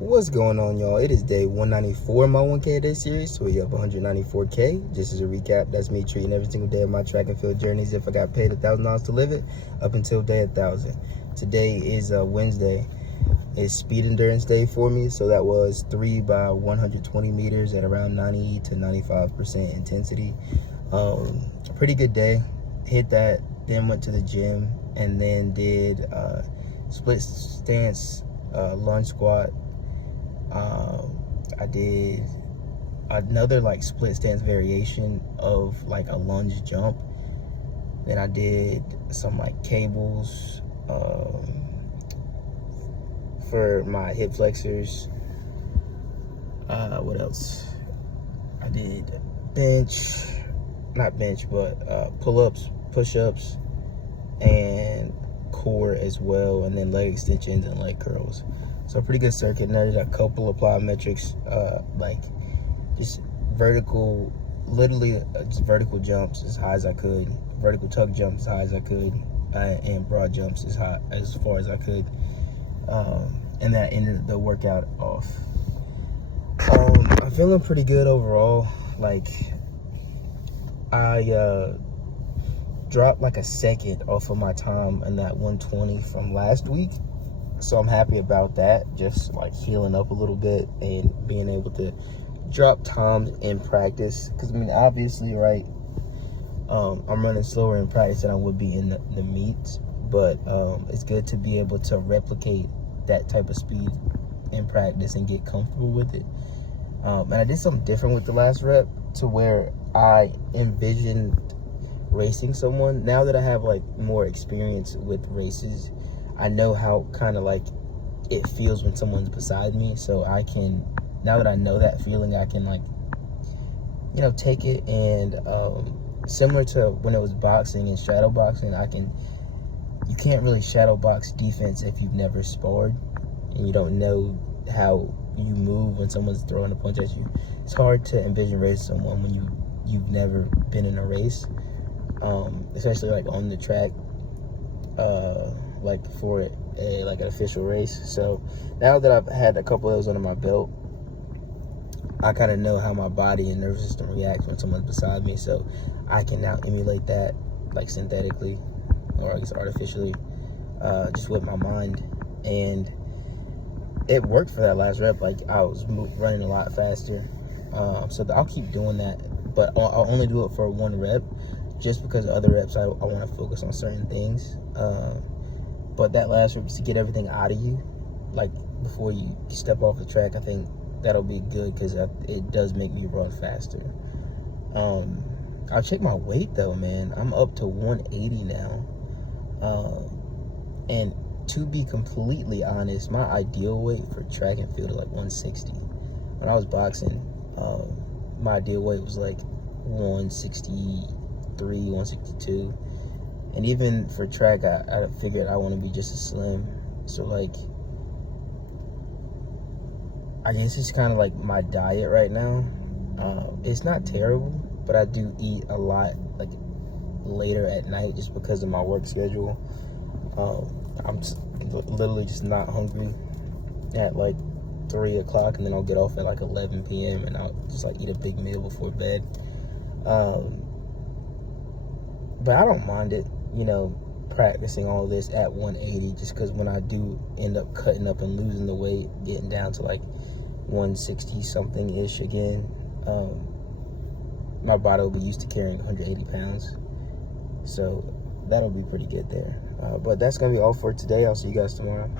What's going on, y'all? It is day 194 of my 1K a day series, so we have 194K. Just as a recap, that's me treating every single day of my track and field journeys if I got paid $1,000 to live it, up until day 1,000. Today is Wednesday. It's speed endurance day for me, so that was 3 by 120 meters at around 90 to 95% intensity. A pretty good day. Hit that, then went to the gym, and then did split stance lunge squat. I did another like split stance variation of like a lunge jump. Then I did some like cables for my hip flexors. What else? I did not bench, but pull-ups, push-ups, and core as well, and then leg extensions and leg curls. So pretty good circuit. And I did a couple of plyometrics, like just vertical, literally just vertical jumps as high as I could, vertical tuck jumps as high as I could, and broad jumps as far as I could. And that ended the workout off. I'm feeling pretty good overall. Like I dropped like a second off of my time in that 120 from last week. So I'm happy about that, just like healing up a little bit and being able to drop times in practice. Because, I mean, obviously, right, I'm running slower in practice than I would be in the meets. But it's good to be able to replicate that type of speed in practice and get comfortable with it. And I did something different with the last rep to where I envisioned racing someone. Now that I have, like, more experience with races, I know how kind of like it feels when someone's beside me, so I can, now that I know that feeling, I can like, you know, take it. And similar to when it was boxing and shadow boxing, you can't really shadow box defense if you've never sparred and you don't know how you move when someone's throwing a punch at you. It's hard to envision racing someone when you've never been in a race, especially like on the track, like for like an official race. So now that I've had a couple of those under my belt, I kind of know how my body and nervous system reacts when someone's beside me, so I can now emulate that like synthetically, or I guess artificially, just with my mind. And it worked for that last rep. Like I was running a lot faster, so I'll keep doing that, but I'll only do it for one rep, just because other reps I want to focus on certain things. But that last rep, just to get everything out of you, like before you step off the track, I think that'll be good because it does make me run faster. I'll check my weight though, man. I'm up to 180 now. And to be completely honest, my ideal weight for track and field is like 160. When I was boxing, my ideal weight was like 163, 162. And even for track, I figured I want to be just as slim. So, like, I guess it's kind of like my diet right now. It's not terrible, but I do eat a lot, like, later at night just because of my work schedule. I'm literally just not hungry at, like, 3 o'clock, and then I'll get off at, like, 11 p.m., and I'll just, like, eat a big meal before bed. But I don't mind it, you know, practicing all this at 180, just because when I do end up cutting up and losing the weight, getting down to like 160 something ish again, my body will be used to carrying 180 pounds. So that'll be pretty good there. But that's going to be all for today. I'll see you guys tomorrow.